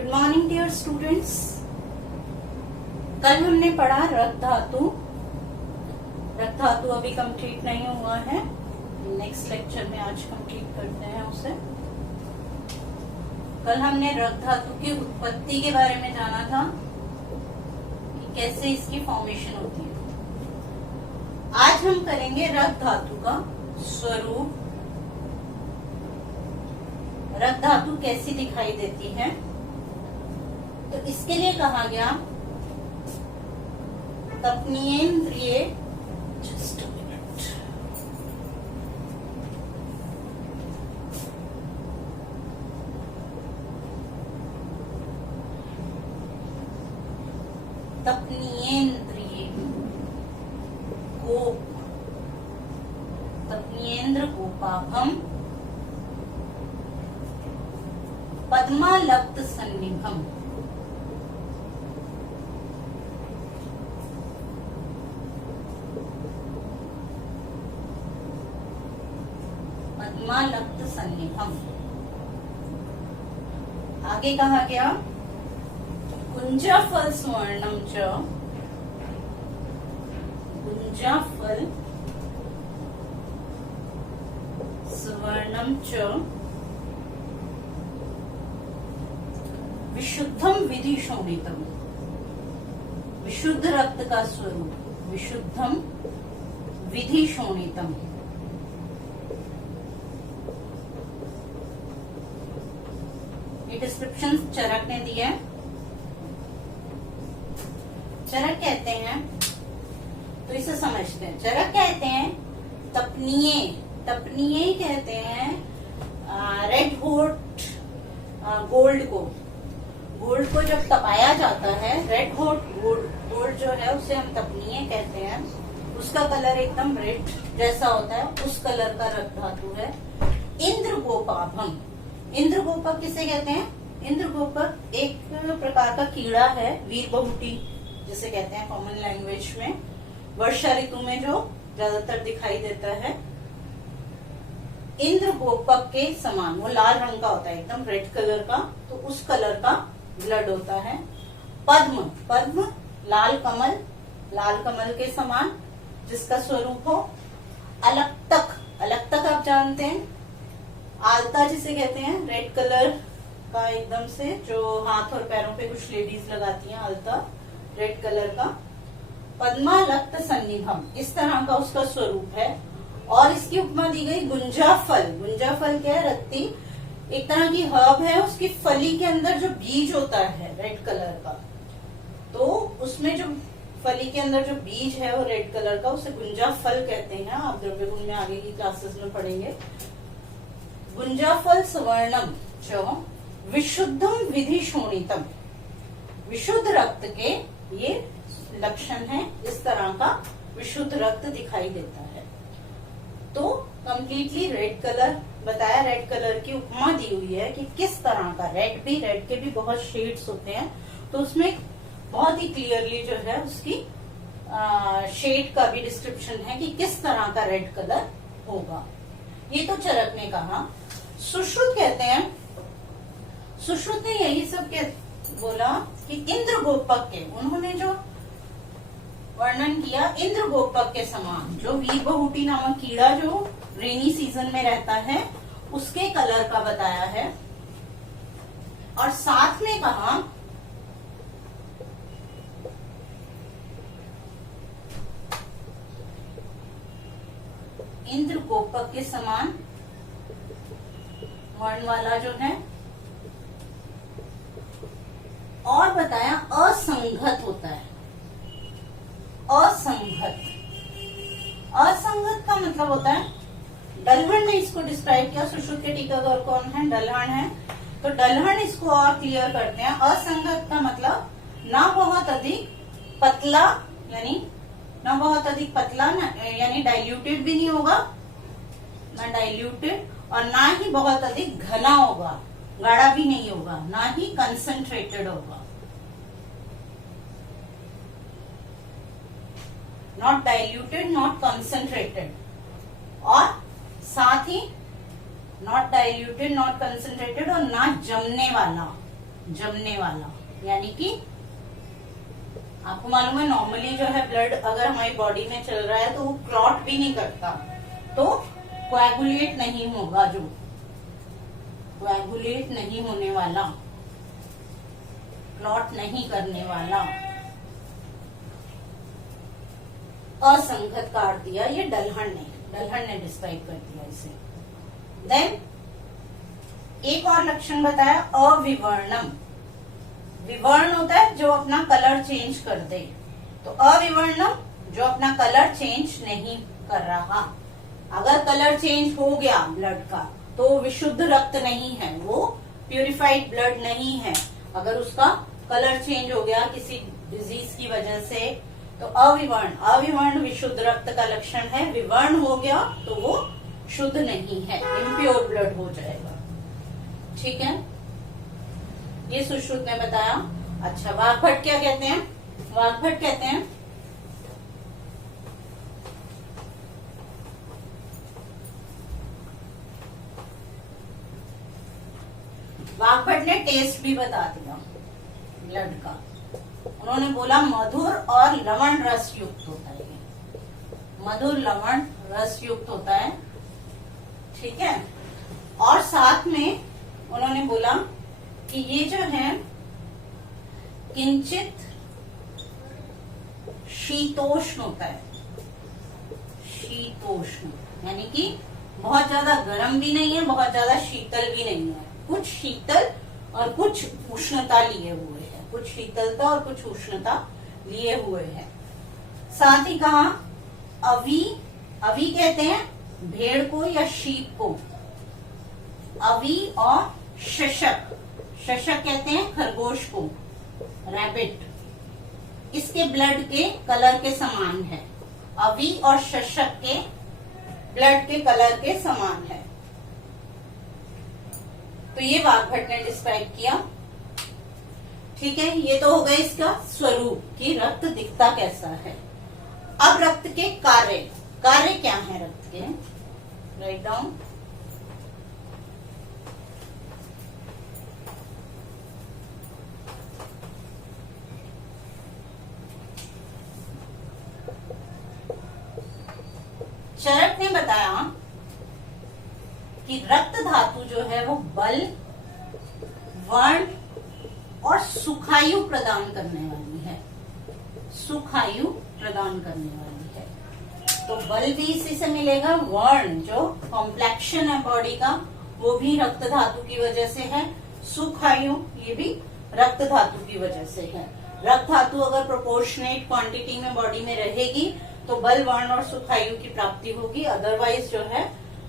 Good morning dear students. कल हमने पढ़ा रक्त धातु। रक्त धातु अभी कंप्लीट नहीं हुआ है, नेक्स्ट लेक्चर में आज कंप्लीट करते हैं उसे। कल हमने रक्त धातु की उत्पत्ति के बारे में जाना था कि कैसे इसकी फॉर्मेशन होती है। आज हम करेंगे रक्त धातु का स्वरूप, रक्त धातु कैसी दिखाई देती है। तो इसके लिए कहा गया तपनीयेंद्रिय, जस्ट अ मिनट, तपनीयेंद्रिय गोप, तपनीयेंद्र गोपाभम पद्मालब्ध सन्निभम। पद्मालब्ध सन्निभम। आगे कहा गया गुंजाफल स्वर्णम च, गुंजाफल स्वर्णम च विशुद्धम विधि शोणितम। विशुद्ध रक्त का स्वरूप विशुद्धम विधि शोणितम। ये डिस्क्रिप्शन चरक ने दिया है। चरक कहते हैं, तो इसे समझते हैं। चरक कहते हैं तपनीय, तपनीय कहते हैं रेड हॉट गोल्ड को। गोल्ड को जब तपाया जाता है, रेड हॉट गोल्ड जो है उसे हम तपनीय कहते हैं। उसका कलर एकदम रेड जैसा होता है, उस कलर का रक्त धातु है। इंद्र गोपाभम, इंद्र गोपक किसे कहते हैं? इंद्र गोपक एक प्रकार का कीड़ा है, वीर बहुटी जिसे कहते हैं कॉमन लैंग्वेज में। वर्षा ऋतु में जो ज्यादातर दिखाई देता है। इंद्र गोपक के समान, वो लाल रंग का होता है, एकदम रेड कलर का, तो उस कलर का ब्लड होता है। पद्म, पद्म लाल कमल, लाल कमल के समान जिसका स्वरूप हो। अलक्तक, अलक्तक आप जानते हैं, आलता जिसे कहते हैं, रेड कलर का एकदम से, जो हाथ और पैरों पे कुछ लेडीज लगाती हैं, आलता रेड कलर का। पद्मालब्ध सन्निभम, इस तरह का उसका स्वरूप है। और इसकी उपमा दी गई गुंजाफल। गुंजाफल क्या है? रत्ती, एक तरह की हर्ब है। उसकी फली के अंदर जो बीज होता है रेड कलर का, तो उसमें जो फली के अंदर जो बीज है वो रेड कलर का, उसे गुंजाफल कहते हैं। आप द्रव्य गुण में आगे की क्लासेस में पढ़ेंगे। गुंजाफल स्वर्णम जो विशुद्धम विधि शोणितम, विशुद्ध रक्त के ये लक्षण है। इस तरह का विशुद्ध रक्त दिखाई देता है। तो कंप्लीटली रेड कलर बताया, रेड कलर की उपमा दी हुई है कि किस तरह का। रेड के भी बहुत शेड्स होते हैं, तो उसमें बहुत ही क्लियरली जो है उसकी शेड का भी डिस्क्रिप्शन है कि किस तरह का रेड कलर होगा। ये तो चरक ने कहा। सुश्रुत कहते हैं, सुश्रुत ने यही सब बोला कि इंद्र गोपक के, उन्होंने जो वर्णन किया इंद्र गोपक के समान, जो वीर बहुटी नामक कीड़ा जो रेनी सीजन में रहता है, उसके कलर का बताया है। और साथ में कहा इंद्र गोपक के समान वर्ण वाला जो है, और बताया असंगत होता है। असंगत, असंगत का मतलब होता है, डलहन ने इसको डिस्क्राइब किया। सुश्रुत के टीकाकार कौन है? डलहन है। तो डलहन इसको और क्लियर करते हैं। असंगत का मतलब ना बहुत अधिक पतला, यानी ना बहुत अधिक पतला, यानी डाइल्यूटेड भी नहीं होगा, ना डाइल्यूटेड, और ना ही बहुत अधिक घना होगा, गाढ़ा भी नहीं होगा, ना ही कंसंट्रेटेड होगा। नॉट डाइल्यूटेड, नॉट कंसंट्रेटेड, और साथ ही नॉट डाइल्यूटेड, नॉट कंसंट्रेटेड, और ना जमने वाला, जमने वाला, यानी कि आपको मालूम है नॉर्मली जो है ब्लड अगर हमारी बॉडी में चल रहा है तो वो क्लॉट भी नहीं करता, तो कोएगुलेट नहीं होगा, जो कोएगुलेट नहीं होने वाला, क्लॉट नहीं करने वाला, असंगत काट दिया। ये डलहन ने डिस्क्राइब कर दिया इसे। देन एक और लक्षण बताया अविवर्णम। विवर्ण होता है जो अपना कलर चेंज कर दे, तो अविवर्णम जो अपना कलर चेंज नहीं कर रहा। अगर कलर चेंज हो गया ब्लड का तो विशुद्ध रक्त नहीं है, वो प्यूरिफाइड ब्लड नहीं है। अगर उसका कलर चेंज हो गया किसी डिजीज की वजह से तो अविवर्ण विशुद्ध रक्त का लक्षण है। विवर्ण हो गया तो वो शुद्ध नहीं है, इम्प्योर ब्लड हो जाएगा। ठीक है, ये सुश्रुत ने बताया। अच्छा, वाग्भट क्या कहते हैं? वाग्भट कहते हैं वाग्भट ने टेस्ट भी बता दिया ब्लड का। उन्होंने बोला मधुर और लवण रस युक्त होता है, मधुर लवण रस युक्त होता है। ठीक है, और साथ में उन्होंने बोला कि ये जो है किंचित शीतोष्ण होता है, शीतोष्ण यानी कि बहुत ज्यादा गर्म भी नहीं है, बहुत ज्यादा शीतल भी नहीं है, कुछ शीतल और कुछ उष्णता लिए हुए है, कुछ शीतलता और कुछ उष्णता लिए हुए है। साथ ही कहा अवी कहते हैं भेड़ को या शीप को, अवी और शशक कहते हैं खरगोश को, रैबिट, इसके ब्लड के कलर के समान है। अवी और शशक के ब्लड के कलर के समान है। तो ये वाग्भट ने डिस्क्राइब किया। ठीक है, ये तो हो गए इसका स्वरूप कि रक्त दिखता कैसा है। अब रक्त के कार्य क्या है रक्त के? Write down. चरक ने बताया कि रक्त धातु जो है वो बल, वर्ण और सुखायु प्रदान करने वाली है, सुखायु प्रदान करने वाली है। तो बल भी इसी से मिलेगा, वर्ण जो कॉम्प्लेक्शन है बॉडी का वो भी रक्त धातु की वजह से है, सुखायु ये भी रक्त धातु की वजह से है। रक्त धातु अगर प्रोपोर्शनेट क्वांटिटी में बॉडी में रहेगी तो बल, वर्ण और सुखायु की प्राप्ति होगी। अदरवाइज जो है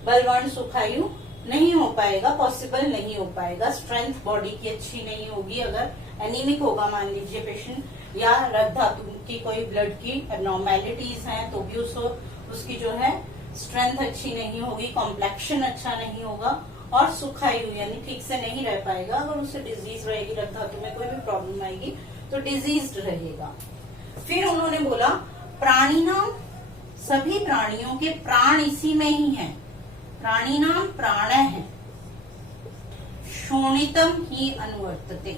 बल, वर्ण, सुखायु नहीं हो पाएगा, पॉसिबल नहीं हो पाएगा। स्ट्रेंथ बॉडी की अच्छी नहीं होगी। अगर एनीमिक होगा मान लीजिए पेशेंट, या रक्त धातु की कोई ब्लड की एबनॉर्मेलिटीज हैं तो भी उसकी जो है स्ट्रेंथ अच्छी नहीं होगी, कॉम्प्लेक्शन अच्छा नहीं होगा और सुखायु यानी ठीक से नहीं रह पाएगा। अगर उसे डिजीज रहेगी, रक्त धातु में कोई भी प्रॉब्लम आएगी तो डिजीज रहेगा। फिर उन्होंने बोला प्राणी नाम, सभी प्राणियों के प्राण इसी में ही है, प्राणी नाम प्राण है, शोणितम ही अनुवर्तते।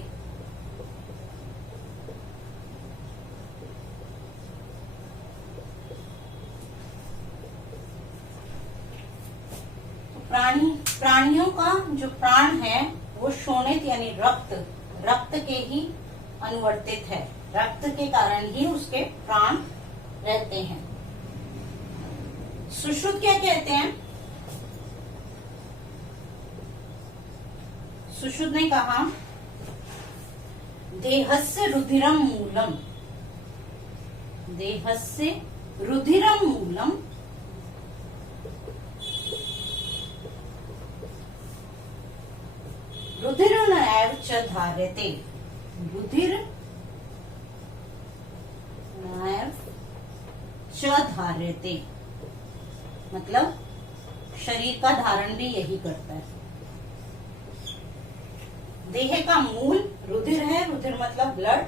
प्राणियों का जो प्राण है वो शोणित यानी रक्त के ही अनुवर्तित है, रक्त के कारण ही उसके प्राण रहते हैं। सुश्रुत क्या कहते हैं? सुश्रुत ने कहा देहस्य रुधिरम मूलम, देहस्य रुधिरम मूलम रुधिर्नैव च धार्यते, रुधिर्नैव च धार्यते मतलब शरीर का धारण भी यही करता है। देह का मूल रुधिर है, रुधिर मतलब ब्लड।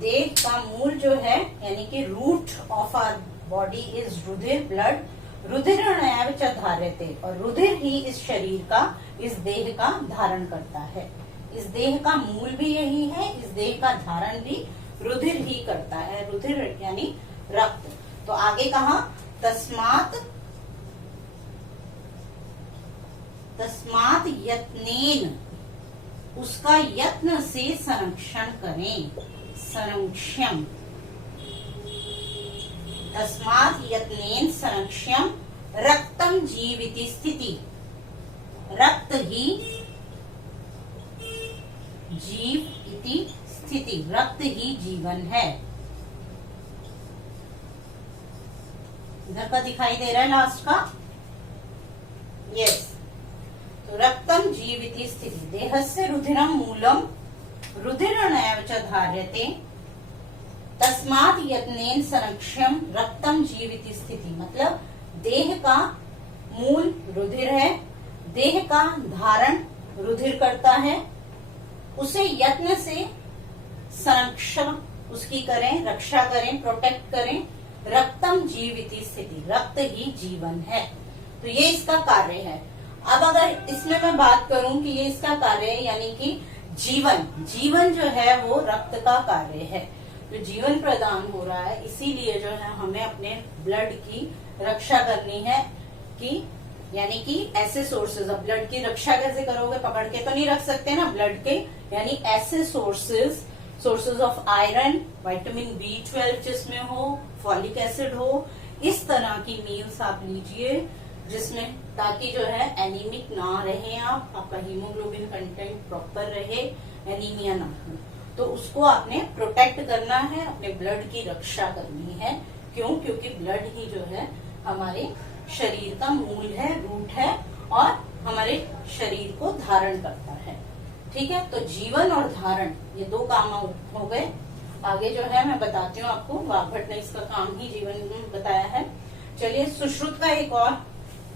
देह का मूल जो है यानी कि root of our body is रुधिर, ब्लड। रुधिर्नैव च धार्यते और रुधिर ही इस शरीर का, इस देह का धारण करता है। इस देह का मूल भी यही है, इस देह का धारण भी रुधिर ही करता है। रुधिर यानी रक्त। तो आगे कहा तस्मात यत्नेन, उसका यत्न से संरक्षण करें। संरक्षण, तस्मात यत्नेन संरक्षण रक्तम जीविति स्थिति। रक्त ही जीव इति स्थिति, रक्त ही जीवन है। इधर का दिखाई दे रहा है लास्ट का, यस। तो रक्तम जीविति स्थिति, देहस्य रुधिरम मूलम रुधिरणैव च धार्यते, तस्मात् यत्नेन संरक्ष्यम रक्तम जीविति स्थिति। मतलब देह का मूल रुधिर है, देह का धारण रुधिर करता है, उसे यत्न से संरक्षण उसकी करें, रक्षा करें, प्रोटेक्ट करें। रक्तम जीविति स्थिति, रक्त ही जीवन है। तो ये इसका कार्य है। अब अगर इसमें मैं बात करूं कि ये इसका कार्य है, यानी कि जीवन जो है वो रक्त का कार्य है। तो जीवन प्रदान हो रहा है, इसीलिए जो है हमें अपने ब्लड की रक्षा करनी है। कि यानी कि ऐसे सोर्सेज, अब ब्लड की रक्षा कैसे करोगे, पकड़ के तो नहीं रख सकते ना ब्लड के, यानी ऐसे sources of iron, vitamin B12 जिसमें हो, फॉलिक एसिड हो, इस तरह की मील्स आप लीजिए जिसमें, ताकि जो है एनीमिक ना रहे आपका हीमोग्लोबिन कंटेंट प्रॉपर रहे, एनीमिया ना हो। तो उसको आपने प्रोटेक्ट करना है, अपने ब्लड की रक्षा करनी है। क्यों? क्योंकि ब्लड ही जो है हमारे शरीर का मूल है, रूट है, और हमारे शरीर को धारण करता है। ठीक है, तो जीवन और धारण ये दो काम हो गए। आगे जो है मैं बताती हूँ आपको, वाग्भट ने इसका काम ही जीवन में बताया है। चलिए सुश्रुत का एक और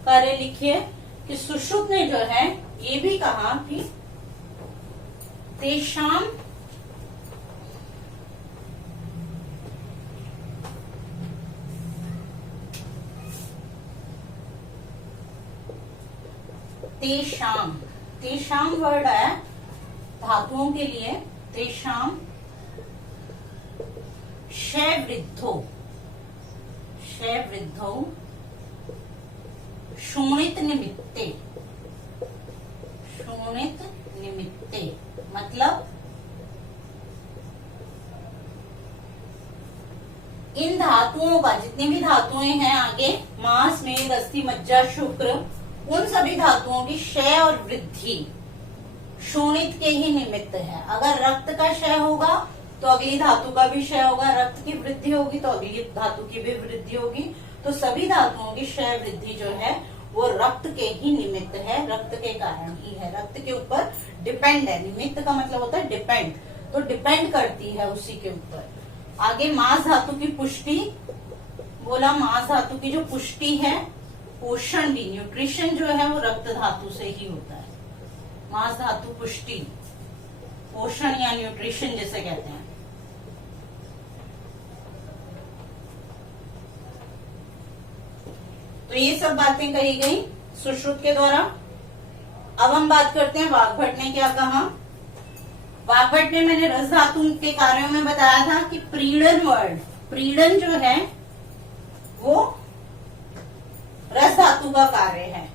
कार्य लिखिए कि सुश्रुत ने जो है ये भी कहा कि तेषाम तेषाम वर्ड है धातुओं के लिए। तेषाम क्षय वृद्धो शोणित निमित्ते मतलब इन धातुओं का, जितनी भी धातुएं हैं आगे, मांस, मेद, अस्थि, मज्जा, शुक्र, उन सभी धातुओं की क्षय और वृद्धि शोणित के ही निमित्त है। अगर रक्त का क्षय होगा तो अगली धातु का भी क्षय होगा, रक्त की वृद्धि होगी तो अगली धातु की भी वृद्धि होगी। तो सभी धातुओं की क्षय वृद्धि जो है वो रक्त के ही निमित्त है, रक्त के कारण ही है, रक्त के ऊपर डिपेंड है। निमित्त का मतलब होता है डिपेंड, तो डिपेंड करती है उसी के ऊपर। आगे मांस धातु की पुष्टि बोला, मांस धातु की जो पुष्टि है, पोषण भी, न्यूट्रिशन जो है वो रक्त धातु से ही होता है। मांस धातु पुष्टि, पोषण या न्यूट्रिशन जिसे कहते हैं। तो ये सब बातें कही गई सुश्रुत के द्वारा। अब हम बात करते हैं वाग्भट ने क्या कहा। वाग्भट ने, मैंने रस धातु के कार्यों में बताया था कि प्रीड़न वर्ड, प्रीड़न जो है वो रस धातु का कार्य है।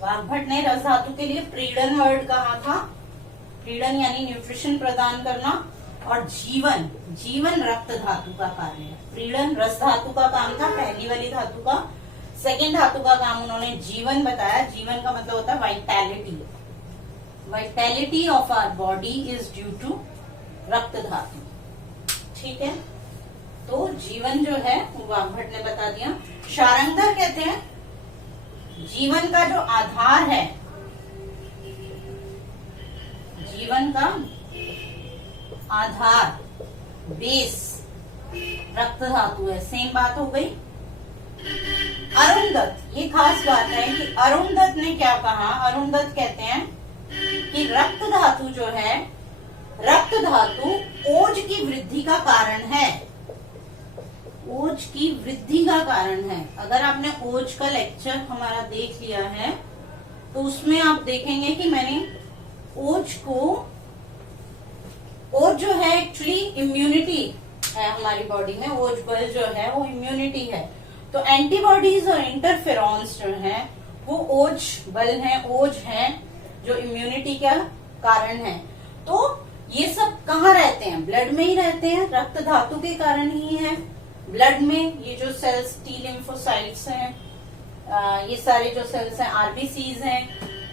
वाग्भट ने रस धातु के लिए प्रीड़न वर्ड कहा था। प्रीड़न यानी न्यूट्रिशन प्रदान करना, और जीवन रक्त धातु का कार्य है। प्रीड़न रस धातु का काम था, पहली वाली धातु का। सेकेंड धातु का काम उन्होंने जीवन बताया। जीवन का मतलब होता है vitality of our body is due to रक्त धातु। ठीक है, तो जीवन जो है वो वाग्भट ने बता दिया। शारंगधर कहते हैं जीवन का जो आधार है, जीवन का आधार, बेस रक्त धातु है। सेम बात हो गई। अरुणदत्त, ये खास बात है कि अरुणदत्त ने क्या कहा। अरुणदत्त कहते हैं कि रक्त धातु जो है, रक्त धातु ओज की वृद्धि का कारण है। ओज की वृद्धि का कारण है। अगर आपने ओज का लेक्चर हमारा देख लिया है तो उसमें आप देखेंगे कि मैंने ओज जो है एक्चुअली इम्यूनिटी है हमारी बॉडी में, ओज बल जो है वो इम्यूनिटी है। तो एंटीबॉडीज और इंटरफेरॉन्स जो है वो ओज बल है, ओज है जो इम्यूनिटी का कारण है। तो ये सब कहाँ रहते हैं? ब्लड में ही रहते हैं, रक्त धातु के कारण ही है। ब्लड में ये जो सेल्स टी लिम्फोसाइट्स हैं, ये सारे जो सेल्स हैं आरबीसीज हैं,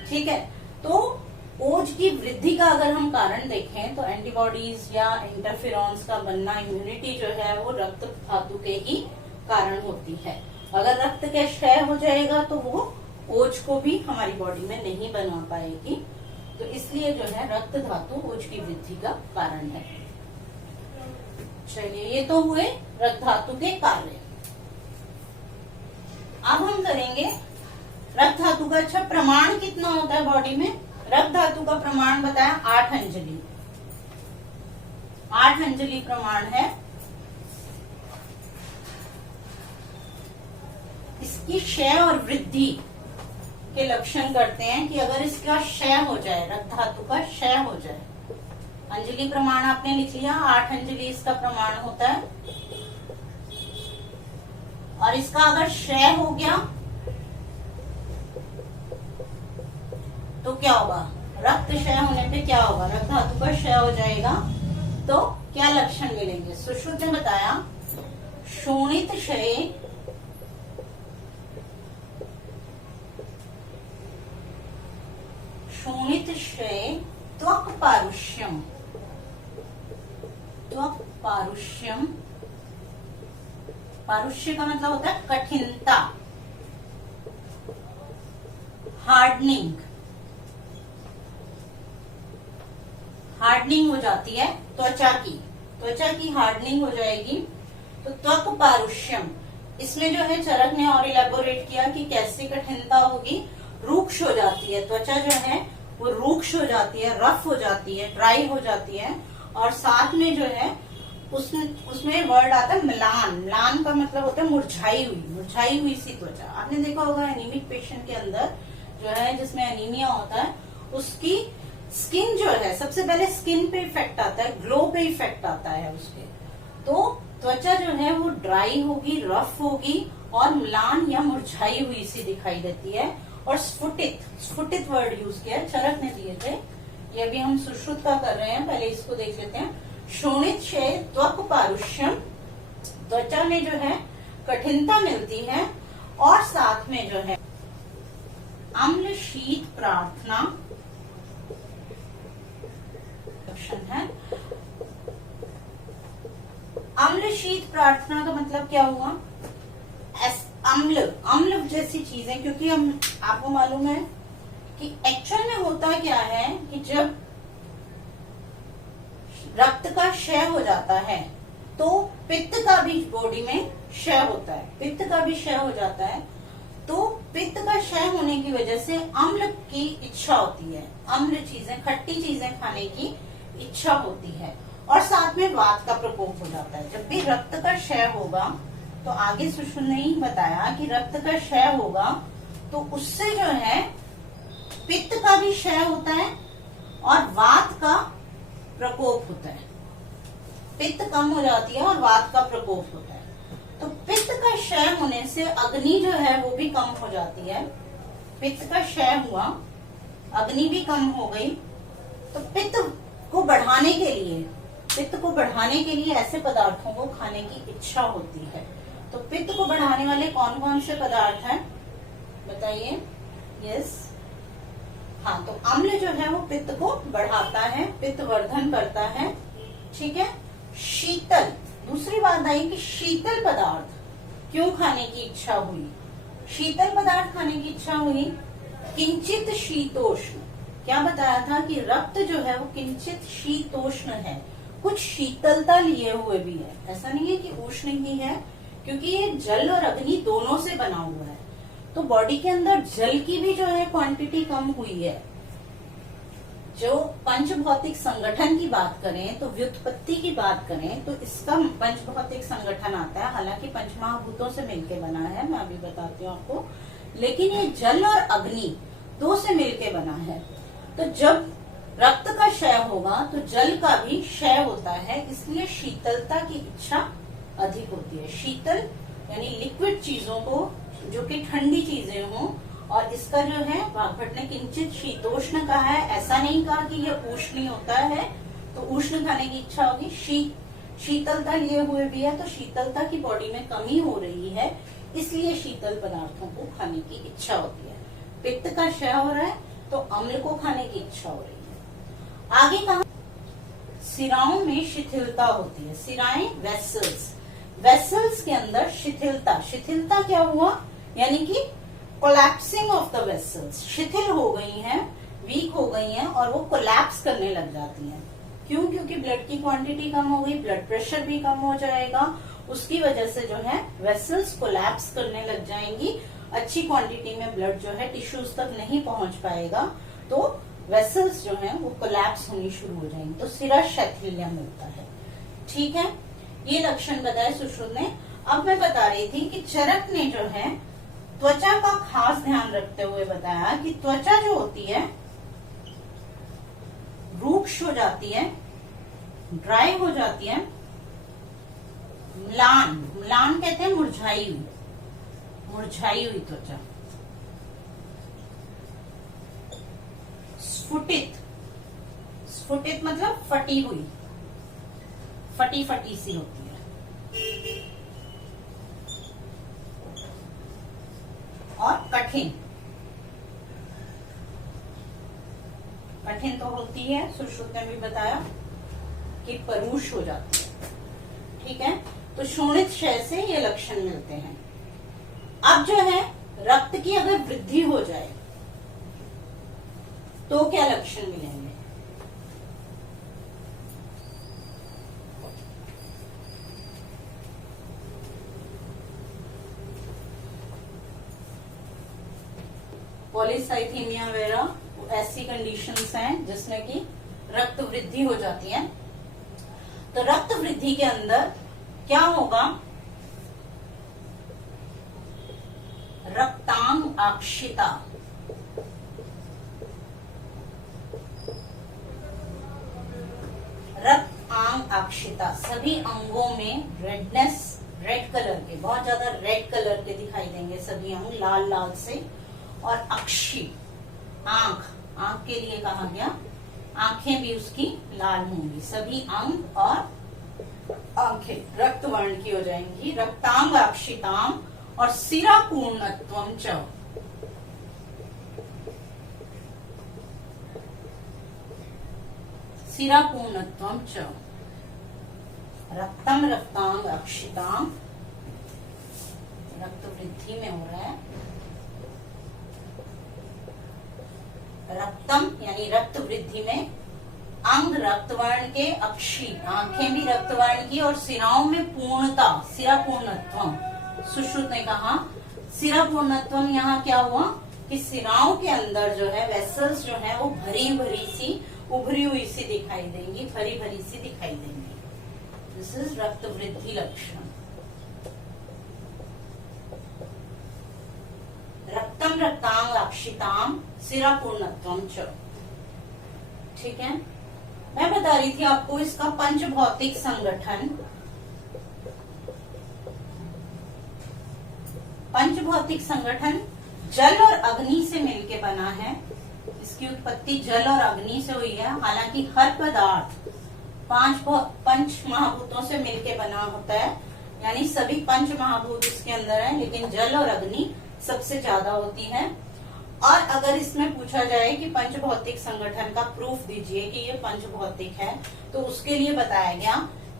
ठीक है। तो ओज की वृद्धि का अगर हम कारण देखें तो एंटीबॉडीज या इंटरफेरॉन्स का बनना, इम्यूनिटी जो है वो रक्त धातु के ही कारण होती है। अगर रक्त का क्षय हो जाएगा तो वो ओज को भी हमारी बॉडी में नहीं बना पाएगी। तो इसलिए जो है रक्त धातु ओज की वृद्धि का कारण है। चलिए, ये तो हुए रक्त धातु के कार्य। अब हम करेंगे रक्त धातु का अच्छा प्रमाण कितना होता है बॉडी में। रक्त धातु का प्रमाण बताया 8 अंजलि। 8 अंजलि प्रमाण है। इसकी क्षय और वृद्धि के लक्षण करते हैं कि अगर इसका क्षय हो जाए, रक्त धातु का क्षय हो जाए। अंजलि प्रमाण आपने लिख लिया, 8 अंजलि इसका प्रमाण होता है। और इसका अगर क्षय हो गया तो क्या होगा? रक्त क्षय होने पे क्या होगा? रक्त धातु का क्षय हो जाएगा तो क्या लक्षण मिलेंगे? सुश्रुत ने बताया शोणित क्षय, शोणित क्षय, त्वक पारुष्यम। त्वक पारुष्यम, पारुष्य का मतलब होता है कठिनता, हार्डनिंग। हार्डनिंग हो जाती है त्वचा की हार्डनिंग हो जाएगी। तो त्वक पारुष्यम, इसमें जो है चरक ने और इलेबोरेट किया कि कैसे कठिनता होगी। रूक्ष हो जाती है त्वचा, जो है वो रूक्ष हो जाती है, रफ हो जाती है, ड्राई हो जाती है। और साथ में जो है उसमें वर्ड आता है म्लान। म्लान का मतलब होता है मुरझाई हुई सी त्वचा। आपने देखा होगा एनीमिक पेशेंट के अंदर जो है, जिसमें एनीमिया होता है, उसकी स्किन जो है, सबसे पहले स्किन पे इफेक्ट आता है, ग्लो पे इफेक्ट आता है उसके। तो त्वचा जो है वो ड्राई होगी, रफ होगी और म्लान या मुरझाई हुई सी दिखाई देती है। और स्फुटित वर्ड यूज किया है, चरक ने दिए थे। ये अभी हम सुश्रुत का कर रहे हैं, पहले इसको देख लेते हैं। शोणित क्षय, त्वक पारुष्यम, त्वचा में जो है कठिनता मिलती है। और साथ में जो है अम्ल शीत प्रार्थना लक्षण है। अम्ल शीत प्रार्थना का मतलब क्या हुआ? अम्ल जैसी चीजें, क्योंकि हम आपको मालूम है कि एक्चुअल में होता क्या है कि जब रक्त का क्षय हो जाता है तो पित्त का भी बॉडी में क्षय होता है, पित्त का भी क्षय हो जाता है। तो पित्त का क्षय होने की वजह से अम्ल की इच्छा होती है, अम्ल चीजें, खट्टी चीजें खाने की इच्छा होती है। और साथ में वात का प्रकोप हो जाता है। जब भी रक्त का क्षय होगा, तो आगे सुश्रुत ने ही बताया कि रक्त का क्षय होगा तो उससे जो है पित्त का भी क्षय होता है और वात का प्रकोप होता है। पित्त कम हो जाती है और वात का प्रकोप होता है। तो पित्त का क्षय होने से अग्नि जो है वो भी कम हो जाती है। पित्त का क्षय हुआ, अग्नि भी कम हो गई। तो पित्त को बढ़ाने के लिए ऐसे पदार्थों को खाने की इच्छा होती है। तो पित्त को बढ़ाने वाले कौन कौन से पदार्थ हैं बताइए? यस, हाँ, तो अम्ल जो है वो पित्त को बढ़ाता है, पित्त वर्धन करता है, ठीक है। शीतल, दूसरी बात आई कि शीतल पदार्थ क्यों खाने की इच्छा हुई? शीतल पदार्थ खाने की इच्छा हुई, किंचित शीतोष्ण। क्या बताया था कि रक्त जो है वो किंचित शीतोष्ण है, कुछ शीतलता लिए हुए भी है। ऐसा नहीं है कि उष्ण ही है, क्योंकि ये जल और अग्नि दोनों से बना हुआ है। तो बॉडी के अंदर जल की भी जो है क्वांटिटी कम हुई है। जो पंचभौतिक संगठन की बात करें, तो व्युत्पत्ति की बात करें, तो इसका पंचभौतिक संगठन आता है। हालांकि पंचमहाभूतों से मिलकर बना है, मैं अभी बताती हूँ आपको। लेकिन ये जल और अग्नि दो से मिलके बना है। तो जब रक्त का क्षय होगा तो जल का भी क्षय होता है, इसलिए शीतलता की इच्छा अधिक होती है। शीतल यानी लिक्विड चीजों को, जो कि ठंडी चीजें हों, और इसका जो है वाग्भट ने किंचित शीतोष्ण कहा है, ऐसा नहीं कहा कि ये उष्ण होता है तो उष्ण खाने की इच्छा होगी। शीतलता लिए हुए भी है तो शीतलता की बॉडी में कमी हो रही है, इसलिए शीतल पदार्थों को खाने की इच्छा होती है। पित्त का क्षय हो रहा है तो अम्ल को खाने की इच्छा हो रही है। आगे कहा, सिराओं में शिथिलता होती है। सिराएं वेसल्स, वेसल्स के अंदर शिथिलता, शिथिलता क्या हुआ, यानी कि कोलैप्सिंग ऑफ द वेसल्स, शिथिल हो गई हैं, वीक हो गई हैं और वो कोलैप्स करने लग जाती हैं। क्यों? क्योंकि ब्लड की क्वांटिटी कम हो गई, ब्लड प्रेशर भी कम हो जाएगा, उसकी वजह से जो है वेसल्स कोलैप्स करने लग जाएंगी। अच्छी क्वांटिटी में ब्लड जो है टिश्यूज तक नहीं पहुंच पाएगा, तो वेसल्स जो है वो कोलैप्स होनी शुरू हो जाएंगी, तो सिरा शैथिल्य मिलता है। ठीक है, ये लक्षण बताए सुश्रुत ने। अब मैं बता रही थी कि चरक ने जो है त्वचा का खास ध्यान रखते हुए बताया कि त्वचा जो होती है रूक्ष हो जाती है, ड्राई हो जाती है, म्लान, म्लान कहते हैं मुरझाई हुई, मुरझाई हुई त्वचा। स्फुटित, स्फुटित मतलब फटी हुई, फटी फटी सी होती है। और कठिन, कठिन तो होती है, सुश्रुत ने भी बताया कि परुष हो जाती है। ठीक है, तो शोणित क्षय से ये लक्षण मिलते हैं। अब जो है रक्त की अगर वृद्धि हो जाए तो क्या लक्षण मिलेंगे? पॉलीसाइथीमिया वगैरह ऐसी कंडीशंस हैं जिसमें कि रक्त वृद्धि हो जाती है। तो रक्त वृद्धि के अंदर क्या होगा? रक्तांग आक्षिता, रक्तांग आक्षिता, सभी अंगों में रेडनेस, रेड कलर के, बहुत ज्यादा रेड कलर के दिखाई देंगे सभी अंग, लाल लाल से। और अक्षी, आंख, आंख के लिए कहा गया, आंखें भी उसकी लाल होंगी, सभी अंग और आंखें रक्त वर्ण की हो जाएंगी। रक्तांग अक्षिताम और सिरा पूर्णत्वम च, सिरा पूर्णत्वम च, रक्तम रक्तांग अक्षिताम, रक्त वृद्धि में हो रहा है। रक्तम यानी रक्त वृद्धि में, अंग रक्तवर्ण के, अक्षी आंखें भी रक्तवर्ण की, और सिराओं में पूर्णता, सिरा पूर्णत्वम। सुश्रुत ने कहा सिरा पूर्णत्वम, यहाँ क्या हुआ कि सिराओं के अंदर जो है वेसल्स जो है वो भरी भरी सी, उभरी हुई सी दिखाई देंगी, भरी भरी सी दिखाई देंगी। दिस इज रक्त वृद्धि लक्षण। रक्तम रक्तांग अक्षिताम सिरा पूर्णत्वम च। ठीक है, मैं बता रही थी आपको इसका पंच भौतिक संगठन। पंच भौतिक संगठन जल और अग्नि से मिलके बना है। इसकी उत्पत्ति जल और अग्नि से हुई है। हालांकि हर पदार्थ पंच महाभूतों से मिलके बना होता है, यानी सभी पंच महाभूत इसके अंदर है, लेकिन जल और अग्नि सबसे ज्यादा होती है। और अगर इसमें पूछा जाए कि पंच भौतिक संगठन का प्रूफ दीजिए कि ये पंच भौतिक है, तो उसके लिए बताया गया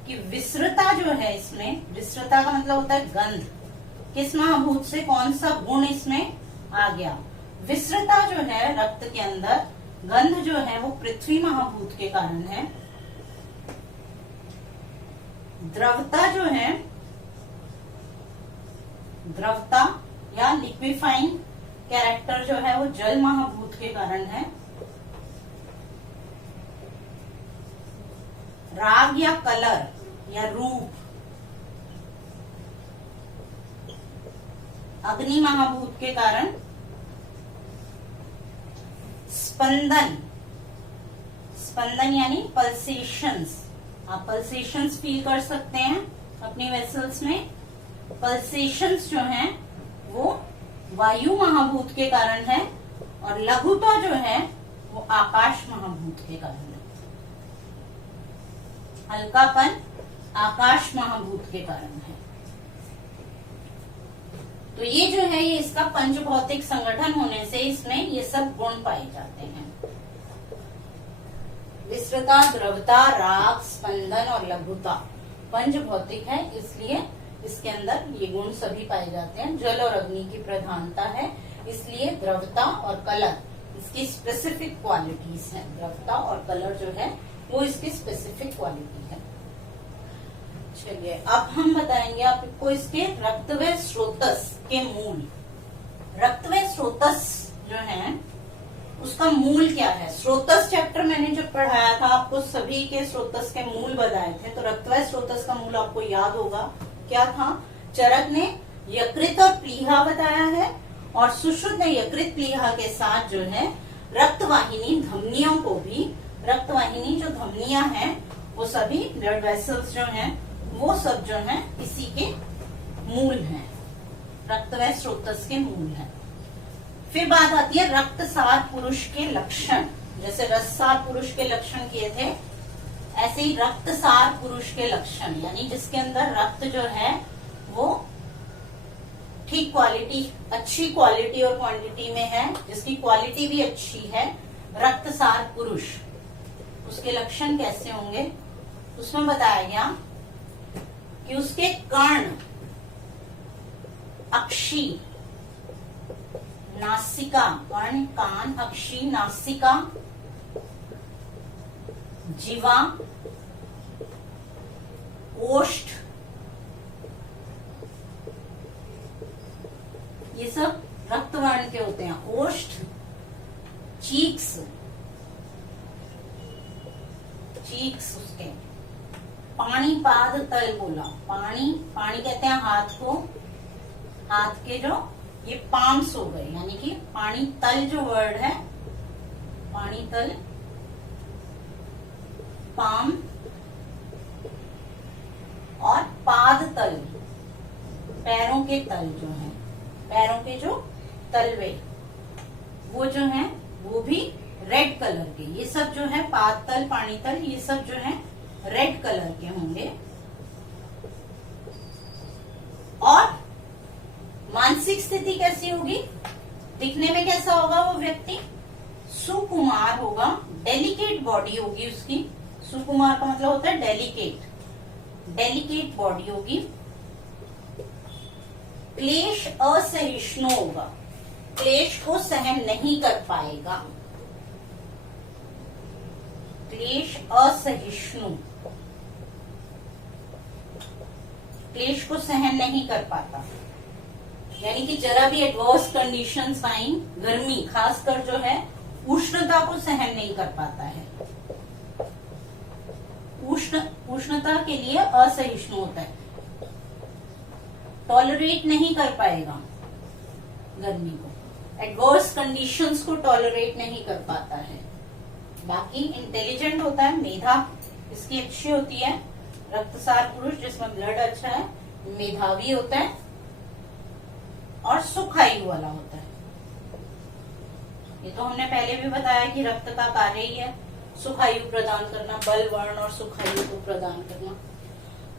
कि विसृता जो है इसमें, विसृता का मतलब होता है गंध, किस महाभूत से कौन सा गुण इसमें आ गया? विसृता जो है रक्त के अंदर, गंध जो है वो पृथ्वी महाभूत के कारण है। द्रवता जो है, द्रवता या लिक्विफाइंग कैरेक्टर जो है वो जल महाभूत के कारण है। राग या कलर या रूप अग्नि महाभूत के कारण। स्पंदन, स्पंदन यानी पल्सेशंस, आप पल्सेशंस फील कर सकते हैं अपनी वेसल्स में। पल्सेशंस जो हैं वो वायु महाभूत के कारण है और लघुता जो है वो आकाश महाभूत के कारण है। हल्कापन आकाश महाभूत के कारण है। तो ये जो है ये इसका पंचभौतिक संगठन होने से इसमें ये सब गुण पाए जाते हैं। विस्तृता, द्रवता, राग, स्पंदन और लघुता पंचभौतिक है, इसलिए इसके अंदर ये गुण सभी पाए जाते हैं। जल और अग्नि की प्रधानता है, इसलिए द्रवता और कलर इसकी स्पेसिफिक क्वालिटीज हैं। द्रवता और कलर जो है वो इसकी स्पेसिफिक क्वालिटी है। चलिए अब हम बताएंगे आपको इसके रक्तवय स्रोतस के मूल। रक्तवय स्रोतस जो है उसका मूल क्या है। स्रोतस चैप्टर मैंने जब पढ़ाया था आपको सभी के स्रोतस के मूल बताए थे, तो रक्तवय स्रोतस का मूल आपको याद होगा क्या था। चरक ने यकृत और प्लीहा बताया है और सुश्रुत ने यकृत प्लीहा के साथ जो है रक्तवाहिनी धमनियों को भी, रक्तवाहिनी जो धमनियां हैं वो सभी ब्लड वेसल्स जो हैं वो सब जो है इसी के मूल हैं, रक्तवय स्रोतस के मूल हैं। फिर बात आती है रक्तसार पुरुष के लक्षण। जैसे रससार पुरुष के लक्षण किए थे, ऐसे ही रक्तसार पुरुष के लक्षण, यानी जिसके अंदर रक्त जो है वो ठीक क्वालिटी, अच्छी क्वालिटी और क्वांटिटी में है, जिसकी क्वालिटी भी अच्छी है, रक्तसार पुरुष, उसके लक्षण कैसे होंगे उसमें बताया गया कि उसके कर्ण, अक्षी, नासिका, कर्ण, कान, अक्षी, नासिका, जीवा, ओष्ठ, ये सब रक्तवर्ण के होते हैं। ओष्ठ, चीक्स, चीक्स उसके, पानी पाद तल बोला, पानी, पानी कहते हैं हाथ को, हाथ के जो ये पाम्स हो गए, यानी कि पानी तल जो वर्ड है, पानी तल, पाम और पाद तल, पैरों के तल जो है, पैरों के जो तलवे वो जो है वो भी रेड कलर के, ये सब जो है पाद तल, पानी तल, ये सब जो है रेड कलर के होंगे। और मानसिक स्थिति कैसी होगी, दिखने में कैसा होगा वो व्यक्ति, सुकुमार होगा, डेलिकेट बॉडी होगी उसकी। सुकुमार का मतलब होता है डेलिकेट, डेलिकेट बॉडी होगी। क्लेश असहिष्णु होगा, क्लेश को सहन नहीं कर पाएगा, क्लेश असहिष्णु, क्लेश को सहन नहीं कर पाता, यानी कि जरा भी एडवर्स कंडीशंस आई, गर्मी खासकर जो है उष्णता को सहन नहीं कर पाता है, उष्णता के लिए असहिष्णु होता है, टॉलरेट नहीं कर पाएगा गर्मी को, एडवर्स कंडीशंस को टॉलरेट नहीं कर पाता है। बाकी इंटेलिजेंट होता है, मेधा इसकी अच्छी होती है, रक्तसार पुरुष जिसमें ब्लड अच्छा है, मेधावी होता है और सुखायु वाला होता है। ये तो हमने पहले भी बताया कि रक्त का कार्य ही है सुखायु प्रदान करना, बल, वर्ण और सुखायु को प्रदान करना।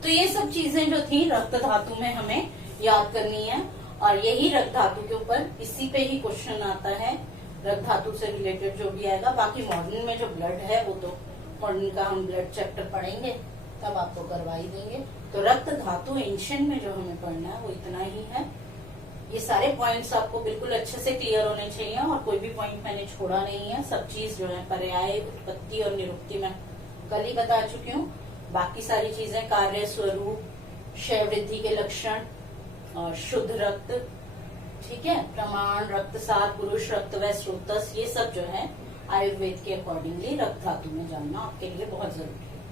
तो ये सब चीजें जो थी रक्त धातु में हमें याद करनी है और यही रक्त धातु के ऊपर इसी पे ही क्वेश्चन आता है, रक्त धातु से रिलेटेड जो भी आएगा। बाकी मॉडर्न में जो ब्लड है वो तो मॉडर्न का हम ब्लड चैप्टर पढ़ेंगे तब आपको करवा ही देंगे। तो रक्त धातु एंशिएंट में जो हमें पढ़ना है वो इतना ही है। ये सारे पॉइंट्स आपको बिल्कुल अच्छे से क्लियर होने चाहिए और कोई भी पॉइंट मैंने छोड़ा नहीं है। सब चीज जो है पर्याय, उत्पत्ति और निरुक्ति में कल ही बता चुकी हूँ। बाकी सारी चीजें कार्य, स्वरूप, क्षय वृद्धि के लक्षण और शुद्ध रक्त, ठीक है, प्रमाण, रक्तसार पुरुष, रक्तवय स्रोतस, ये सब जो है आयुर्वेद के अकॉर्डिंगली रक्त धातु में जानना आपके लिए बहुत जरूरी है।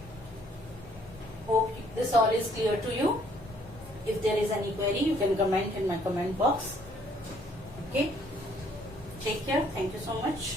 Hope this all is clear to you. If there is any query, you can comment in my comment box. Okay. Take care. Thank you so much.